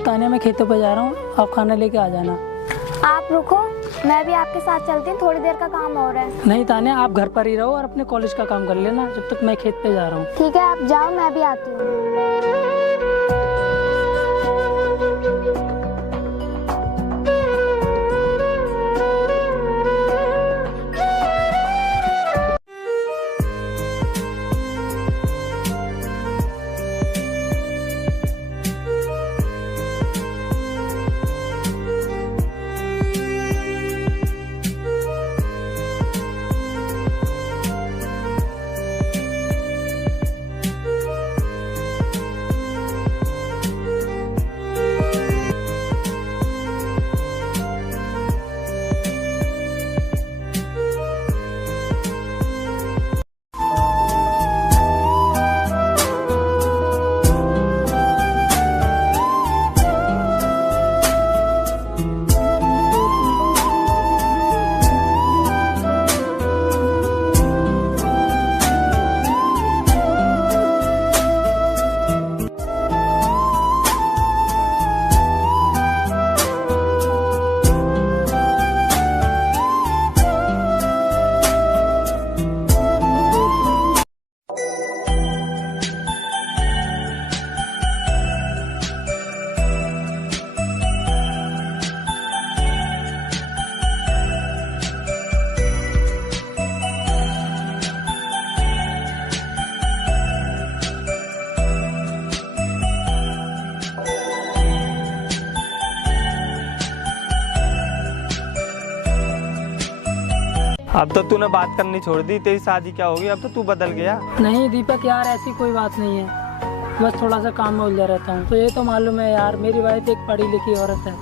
तान्या मैं खेतों पे जा रहा हूँ, आप खाना लेके आ जाना। आप रुको, मैं भी आपके साथ चलती हूँ, थोड़ी देर का काम हो रहा है। नहीं तान्या, आप घर पर ही रहो और अपने कॉलेज का काम कर लेना जब तक मैं खेत पे जा रहा हूँ। ठीक है, आप जाओ, मैं भी आती हूँ। अब तो तूने बात करनी छोड़ दी, तेरी शादी क्या होगी, अब तो तू बदल गया। नहीं दीपक यार, ऐसी कोई बात नहीं है, बस थोड़ा सा काम में उलझा रहता हूँ। तो ये तो मालूम है यार, मेरी वाइफ एक पढ़ी लिखी औरत है,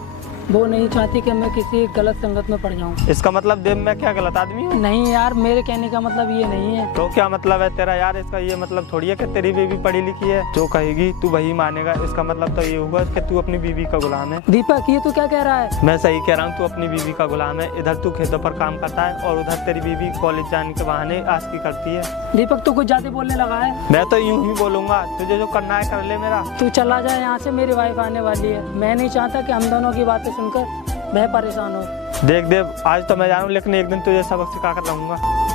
वो नहीं चाहती कि मैं किसी गलत संगत में पड़ जाऊँ। इसका मतलब देव मैं क्या गलत आदमी हूँ? नहीं यार, मेरे कहने का मतलब ये नहीं है। तो क्या मतलब है तेरा यार? इसका ये मतलब थोड़ी है कि तेरी बीवी पढ़ी लिखी है, जो कहेगी तू वही मानेगा। इसका मतलब तो ये होगा कि तू अपनी बीवी का गुलाम है। दीपक ये तू क्या कह रहा है? मैं सही कह रहा हूँ, तू अपनी बीवी का गुलाम है। इधर तू खेतों पर काम करता है और उधर तेरी बीवी कॉलेज जाने के बहाने आस्ती करती है। दीपक तू कुछ ज्यादा बोलने लगा है। मैं तो यूं ही बोलूंगा, तुझे जो करना है कर ले मेरा। तू चला जा यहाँ से, मेरी वाइफ आने वाली है। मैं नहीं चाहता कि हम दोनों की बातें सुनकर मैं परेशान हो। देख देव, आज तो मैं जानूं, लेकिन एक दिन तुझे सबक सिखा कर रहूंगा।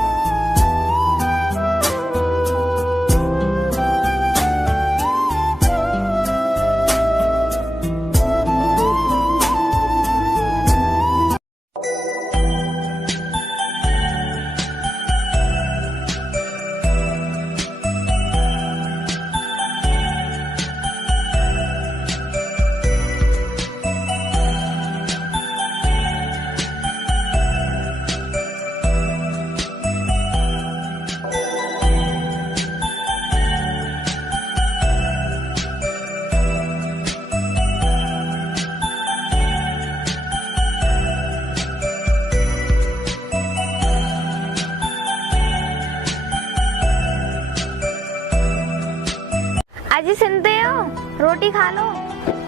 अजी सुनते हो, रोटी खा लो।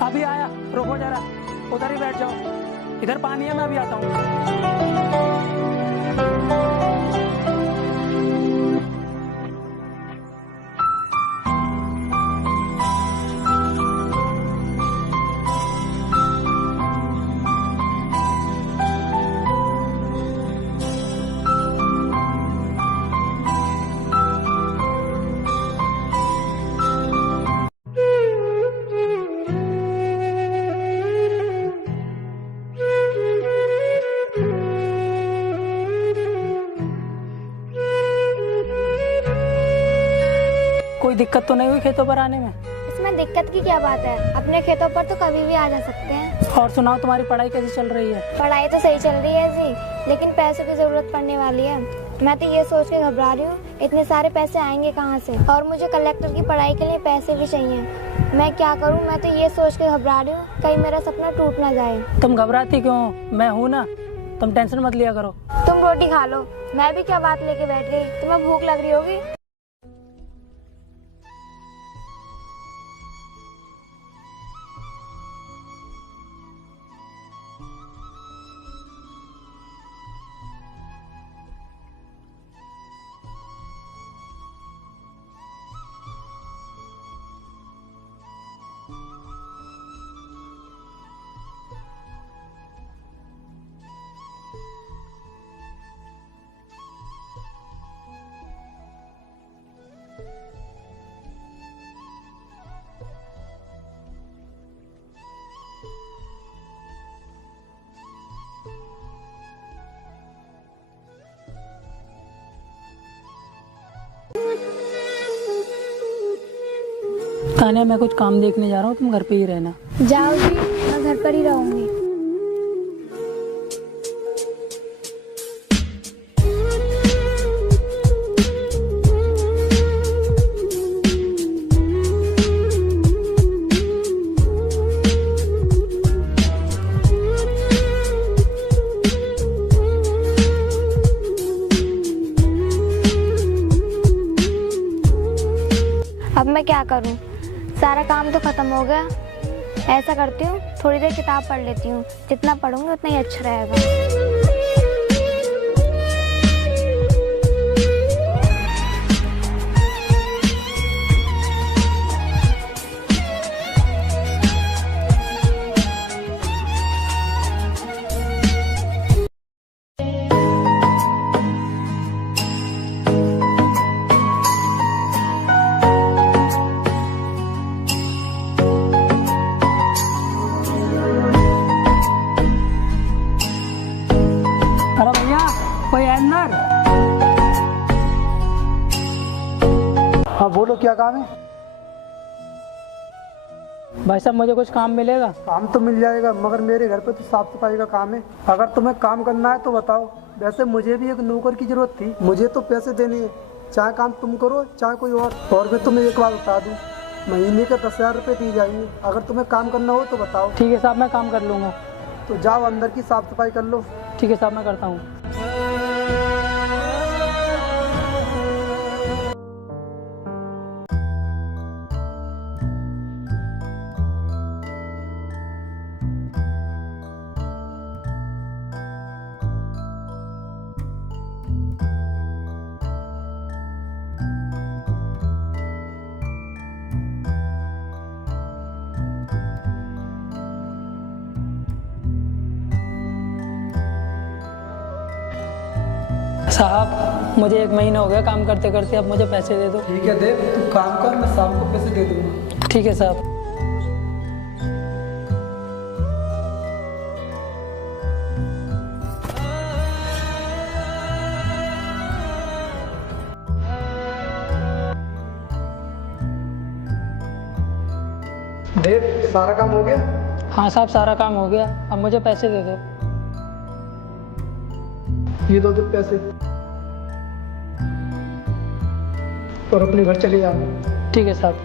अभी आया, रुको जरा, उधर ही बैठ जाओ। इधर पानी है, मैं अभी आता हूँ। कोई दिक्कत तो नहीं हुई खेतों पर आने में? इसमें दिक्कत की क्या बात है, अपने खेतों पर तो कभी भी आ जा सकते हैं। और सुनाओ, तुम्हारी पढ़ाई कैसी चल रही है? पढ़ाई तो सही चल रही है जी, लेकिन पैसों की जरूरत पड़ने वाली है। मैं तो ये सोच के घबरा रही हूँ, इतने सारे पैसे आएंगे कहाँ से, और मुझे कलेक्टर की पढ़ाई के लिए पैसे भी चाहिए। मैं क्या करूँ, मैं तो ये सोच के घबरा रही हूँ, कहीं मेरा सपना टूट ना जाए। तुम घबराती क्यों? मैं हूँ ना, तुम टेंशन मत लिया करो। तुम रोटी खा लो, मैं भी क्या बात लेके बैठ गई, तुम्हें भूख लग रही होगी। तान्या मैं कुछ काम देखने जा रहा हूँ, तुम घर पे ही रहना। जाओ जी, मैं घर पर ही रहूंगी। अब मैं क्या करूं? सारा काम तो खत्म हो गया। ऐसा करती हूँ, थोड़ी देर किताब पढ़ लेती हूँ। जितना पढ़ूंगी उतना ही अच्छा रहेगा। अरे भैया, कोई है अंदर? हाँ बोलो, क्या काम है? भाई साहब मुझे कुछ काम मिलेगा? काम तो मिल जाएगा, मगर मेरे घर पे तो साफ सफाई का काम है। अगर तुम्हें काम करना है तो बताओ। वैसे मुझे भी एक नौकर की जरूरत थी, मुझे तो पैसे देने हैं। चाहे काम तुम करो चाहे कोई और मैं तुम्हें एक बात बता दूं, महीने के 10,000 रुपये दिए जाएंगे। अगर तुम्हें काम करना हो तो बताओ। ठीक है साहब, मैं काम कर लूँगा। तो जाओ अंदर की साफ सफाई कर लो। ठीक है साहब, मैं करता हूँ। साहब मुझे 1 महीना हो गया काम करते करते, अब मुझे पैसे दे दो। ठीक है देव, तू काम कर, मैं शाम को पैसे दे दूंगा। ठीक है साहब। देव सारा काम हो गया? हाँ साहब, सारा काम हो गया, अब मुझे पैसे दे दो। ये दो पैसे और अपने घर चले जाओ। ठीक है साहब।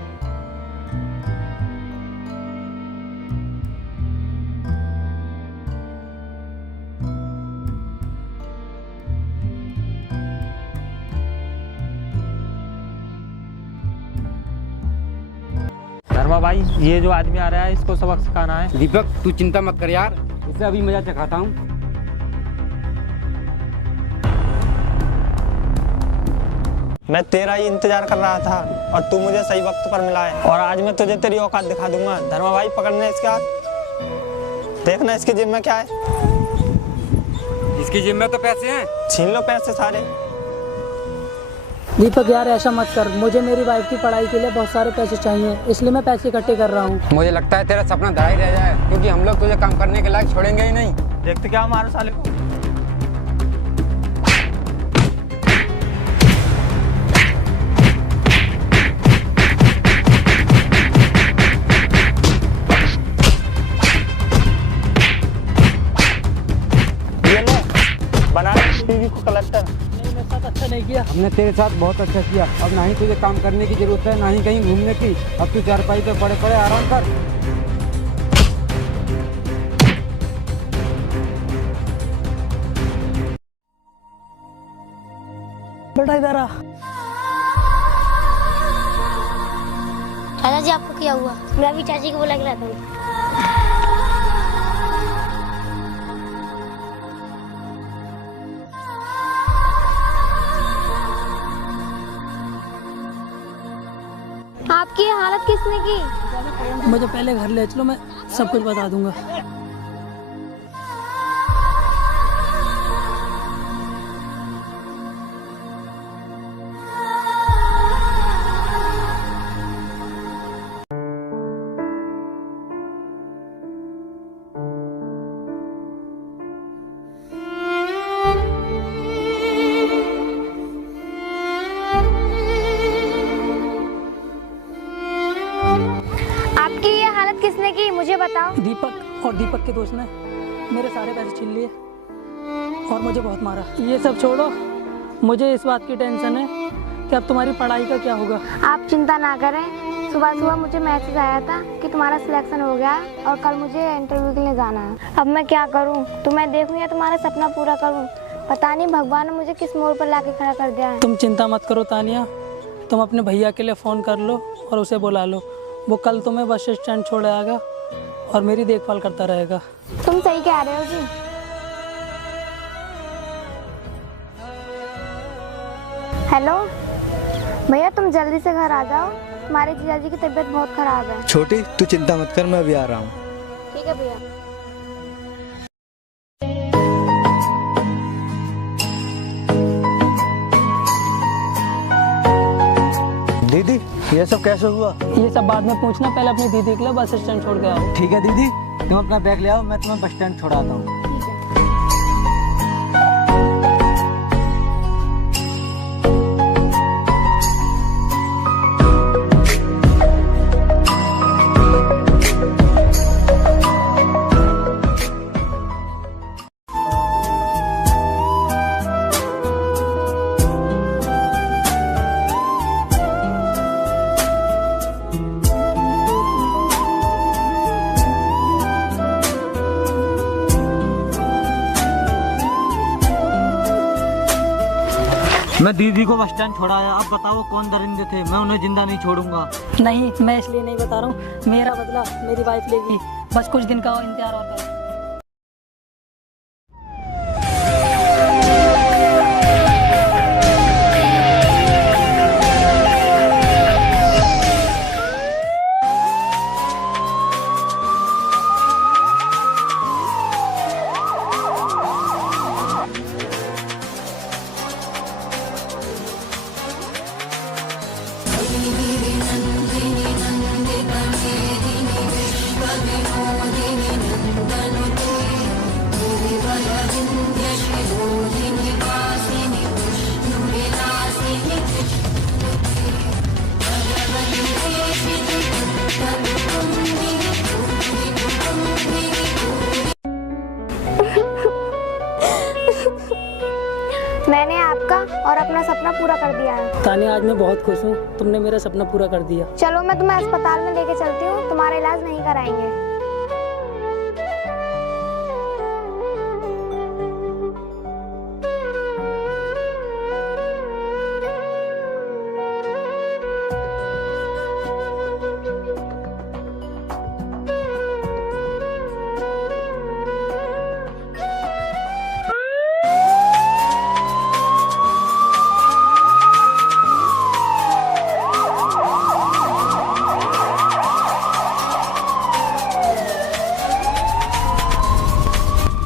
धर्मा भाई, ये जो आदमी आ रहा है इसको सबक सिखाना है। दीपक तू चिंता मत कर यार, इसे अभी मजा चखाता हूँ। मैं तेरा ही इंतजार कर रहा था और तू मुझे सही वक्त पर मिला है, और आज मैं तुझे तेरी औकात दिखा दूंगा। धर्मा भाई पकड़ने इसके हाथ, देखना इसकी जेब में क्या है। इसकी जेब में तो पैसे हैं। छीन लो पैसे सारे। दीपक यार ऐसा मत कर, मुझे मेरी वाइफ की पढ़ाई के लिए बहुत सारे पैसे चाहिए, इसलिए मैं पैसे इकट्ठे कर रहा हूँ। मुझे लगता है तेरा सपना धरा ही रह जाए, क्योंकि हम लोग तुझे काम करने के लायक छोड़ेंगे ही नहीं। देखते क्या हमारे साले को। ये लो, बना टीवी को कलेक्टर। नहीं, मेरे साथ अच्छा नहीं किया। हमने तेरे साथ बहुत अच्छा किया, अब ना ही तुझे काम करने की जरूरत है, ना ही कहीं घूमने की। अब तू चारपाई पे पड़े पड़े आराम कर। बेटा इधर आ। चाचा जी आपको क्या हुआ? मैं अभी चाची को बुला के लाता हूँ। आपकी ये हालत किसने की? मुझे पहले घर ले चलो, मैं सब कुछ बता दूंगा। दीपक और दीपक के दोस्त ने मेरे सारे पैसे छीन लिए और मुझे बहुत मारा। ये सब छोड़ो, मुझे इस बात की टेंशन है कि अब तुम्हारी पढ़ाई का क्या होगा। आप चिंता ना करें, सुबह सुबह मुझे मैसेज आया था कि तुम्हारा सिलेक्शन हो गया है और कल मुझे इंटरव्यू के लिए जाना है। अब मैं क्या करूं? तुम्हें देखूं या तुम्हारा सपना पूरा करूं? पता नहीं भगवान ने मुझे किस मोड़ पर लाके खड़ा कर दिया है। तुम चिंता मत करो तानिया, तुम अपने भैया के लिए फ़ोन कर लो और उसे बुला लो। वो कल तुम्हें बस स्टैंड छोड़ आएगा और मेरी देखभाल करता रहेगा। तुम सही कह रहे हो जी। हेलो भैया, तुम जल्दी से घर आ जाओ, तुम्हारे जीजाजी की तबीयत बहुत खराब है। छोटी तू चिंता मत कर, मैं अभी आ रहा हूँ। ठीक है भैया। दीदी ये सब कैसे हुआ? ये सब बाद में पूछना, पहले अपनी दीदी के लिए बस स्टैंड छोड़ के आओ। ठीक है दीदी, तुम अपना बैग ले आओ, मैं तुम्हें बस स्टैंड छोड़ाता हूँ। मैं दीदी को बस स्टैंड छोड़ाया, अब बताओ कौन दरिंदे थे? मैं उन्हें जिंदा नहीं छोड़ूंगा। नहीं, मैं इसलिए नहीं बता रहा हूँ, मेरा बदला मेरी वाइफ लेगी। बस कुछ दिन का और इंतजार और करो। मैंने आपका और अपना सपना पूरा कर दिया है। तानिया, आज मैं बहुत खुश हूँ, तुमने मेरा सपना पूरा कर दिया। चलो मैं तुम्हें अस्पताल में लेके चलती हूँ, तुम्हारा इलाज नहीं कराएंगे।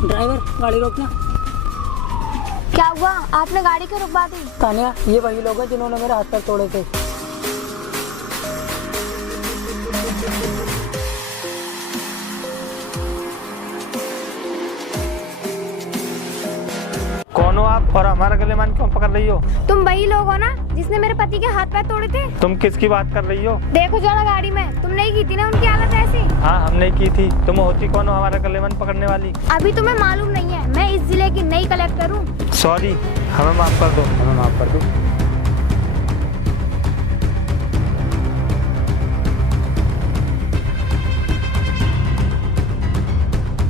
ड्राइवर, गाड़ी रोकना। क्या हुआ? आपने गाड़ी क्यों रुकवा दी? तानिया, ये वही लोग हैं जिन्होंने मेरे हाथ पैर तोड़े थे। कौन हो आप और हमारा गलेमान क्यों पकड़ रही हो? तुम वही लोग हो ना जिसने मेरे पति के हाथ पैर तोड़े थे? तुम किसकी बात कर रही हो? देखो जरा गाड़ी में, तुम नहीं की थी ना उनकी हालत ऐसी? हाँ, हमने की थी। तुम होती कौन हो हमारा गलेमान पकड़ने वाली? अभी तुम्हें मालूम नहीं है, मैं इस जिले की नई कलेक्टर हूँ। सॉरी, हमें माफ कर दो। हमें माफ कर दो।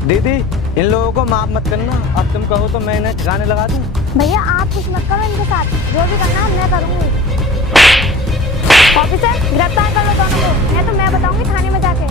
दीदी, इन लोगों को माफ मत करना, अब तुम कहो तो मैं इन्हें ठिकाने लगा दूं। भैया आप कुछ मत करो इनके साथ, जो भी करना है मैं करूँगी। ऑफिसर, गिरफ्तार कर लो दोनों को, मैं बताऊंगी थाने में जाके।